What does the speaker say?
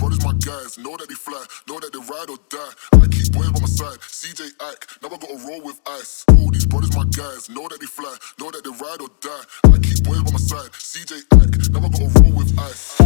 brothers my guys, know that they fly, know that they ride or die. I keep boys by my side, CJ Ike, now I gotta roll with ice. All these brothers my guys, know that they fly, know that they ride or die. I keep boys by my side, CJ Ike, now I gotta roll with ice.